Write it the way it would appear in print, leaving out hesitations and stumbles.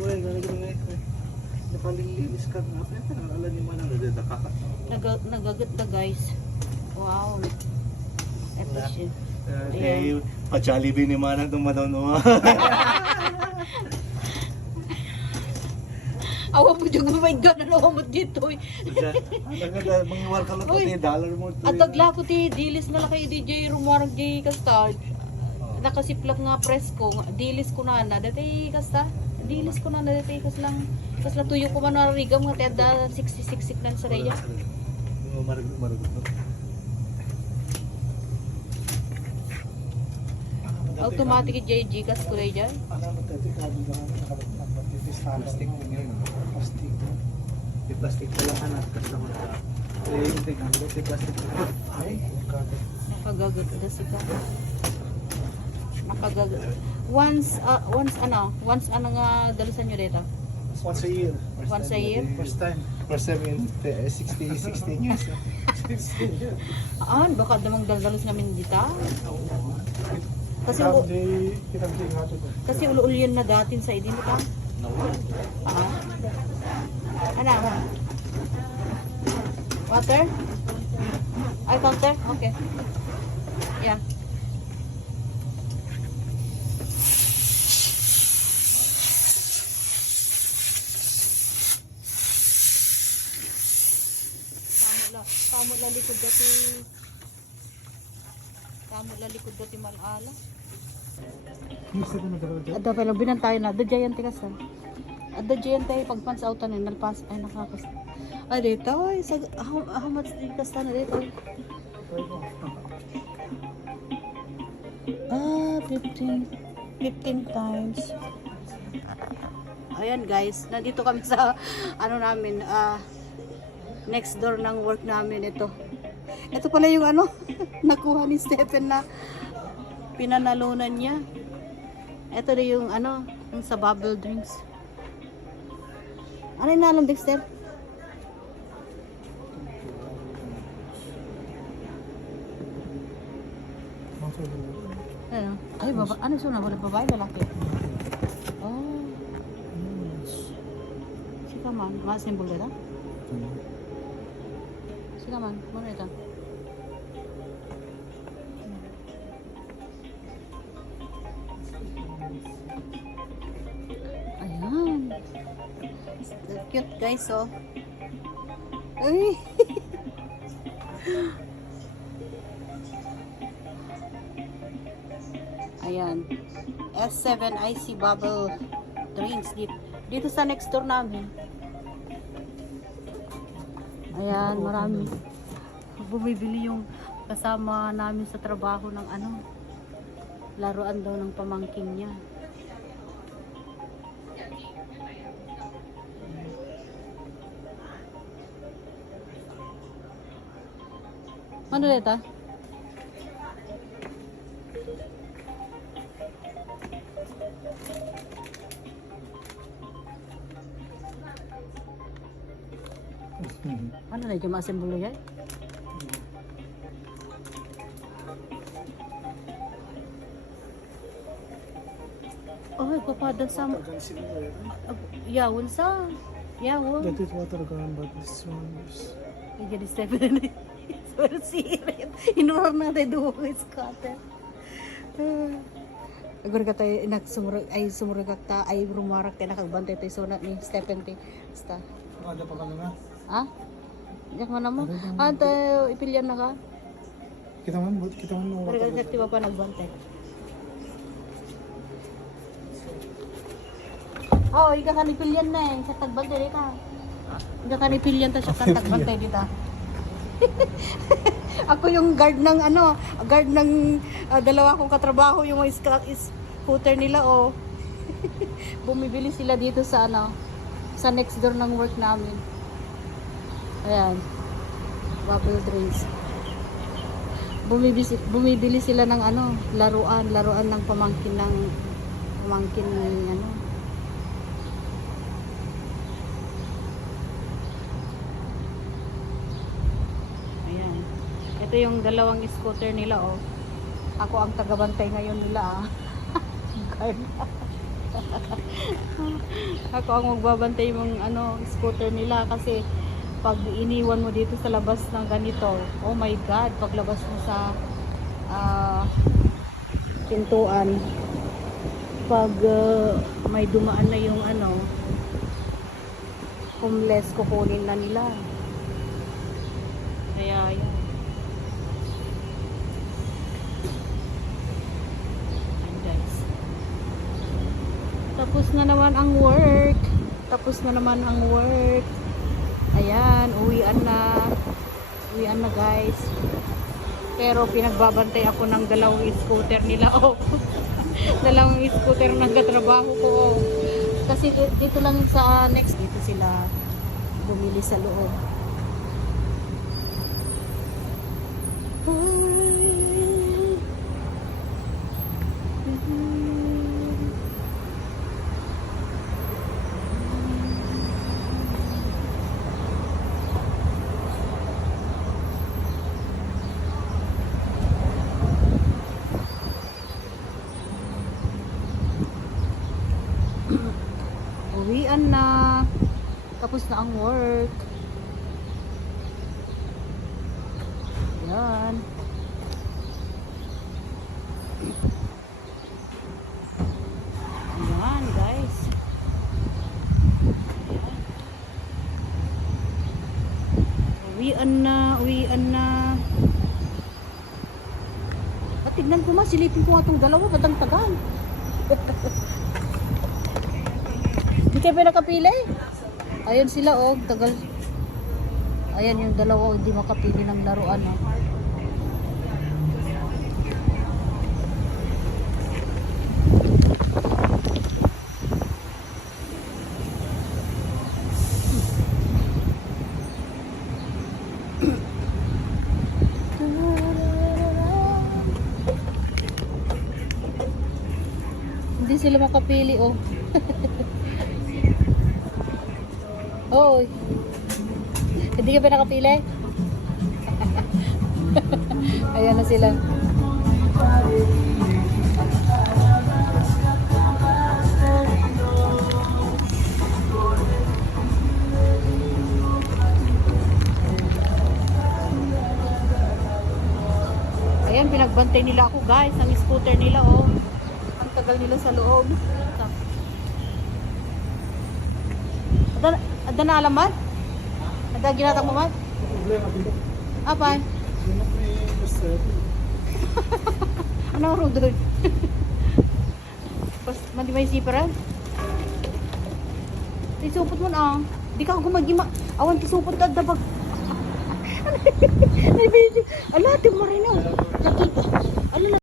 mo na nakalilinis ka nga. Alam niyo mo na nakaka. Nagaganda guys. Wow. Efficient. Okay, pa-Jollibee ni Manang itong manono. Awa mo dyan, oh my God, ano mo dito eh. Mangiwar ka lang pati, dollar mo. At tagla ko ti, dilis na lang kay DJ Rumarang J. Kasta. Nakasiplak nga presko, dilis ko na dati kasta. Dilis ko na dati kaslang tuyo ko man narigam nga teda 66 nan sa reya. Automatic JG kas ko ray dyan. Plastic po yun. Plastic. Di plastic ko lang anak. Kasama ka. Yung tingnan ko, di plastic ko. Ay, Nakagaganda sika. Nakagaganda. Once nga dalusan nyo dito? once a year. Once a year? First time. First time in 16 years. 16 years. Baka damang daldalos namin dito. Kasi ulo-ulo yun na datin sa idin ka. Ano? Water? Ay, counter? Okay. Yeah. Kamu lalikod dati malala. Ada pero binantay na. Ada giant tikas na. Ada giant tayo pagpans outan na nalpas ay nakakas. Ay dito ay how much tikas na dito? 15 times. Ayan guys, nandito kami sa namin next door ng work namin ito. Ito pala yung nakuha ni Stephen na pinanalunan niya. Ito na yung yung sa bubble drinks. Ano yung nalang, Dexter? Ano? Ay, ano yung suna? Babae, lalaki? Oh. Sika man, ma-assemble ka? Sika man, ano ito? Ayan. Cute guys, oh. Ay. Ayan. S7 IC bubble drinks dito sa next door namin. Ayan, marami. Bumibili yung kasama namin sa trabaho ng laruan daw ng pamangkin niya. Ano dito? Ano na yung ma-assemble yan? Oh, papada sa yawon sa yawon. That is water gun, but this one is... Jadi Stephen sirit. Inurar natin doon ko scatter. Agur kata sumurag kata ay rumarak tayo nakagbantay tayo sunat ni Stephen tayo. Basta. Ada pa kami na? Ha? Yak mana mo? Tayo ipilyan na ka? Kita man. Pero kasi pa nagbantay. Oh, ika ka nipilyan na sa tagbantay ka. Ika ka nipilyan ta sa tagbantay dito. Ako yung guard ng dalawa kong katrabaho yung scooter nila bumibili sila dito sa sa next door ng work namin. Ayan. Bubble drinks. Bumibili sila ng laruan ng pamangkin ng Ito yung dalawang scooter nila Ako ang tagabantay ngayon nila Ako ang magbabantay mong scooter nila kasi pag iniwan mo dito sa labas ng ganito, oh my god, paglabas mo sa pintuan, pag may dumaan na yung homeless, kukunin na nila. Kaya yan. Ayan guys. Tapos na naman ang work. Ayan, uwian na. Uwian na guys. Pero pinagbabantay ako ng dalawang scooter nila. Oh. Dalawang scooter ng katrabaho ko. Oh. Kasi dito lang sa next, dito sila bumili sa loob. Uwian na. Tapos na ang work. Yan. Ayan guys. Uwian na. At tignan ko silipin ko nga itong dalawa, ba't ang tagal? Di kayo pinakapili? Ayun sila oh, tagal. Ayan yung dalawa, hindi makapili ng laruan oh. Hindi sila makapili oh. Oh. Hindi ka pa nakapili? Ayan na sila. Ayan, pinagbantay nila ako guys, ang scooter nila oh. Ang tagal nila sa loob. Ada na alamat? Ada ginatang mo mat? Problema dito. Apa? Hindi may Mr. Ano ro doon? Pas mandi may siparan? Isupot mo na. Di ka gumagima. Awan tisupot ka dabag. Ay video. Ala, ti mo rin oh.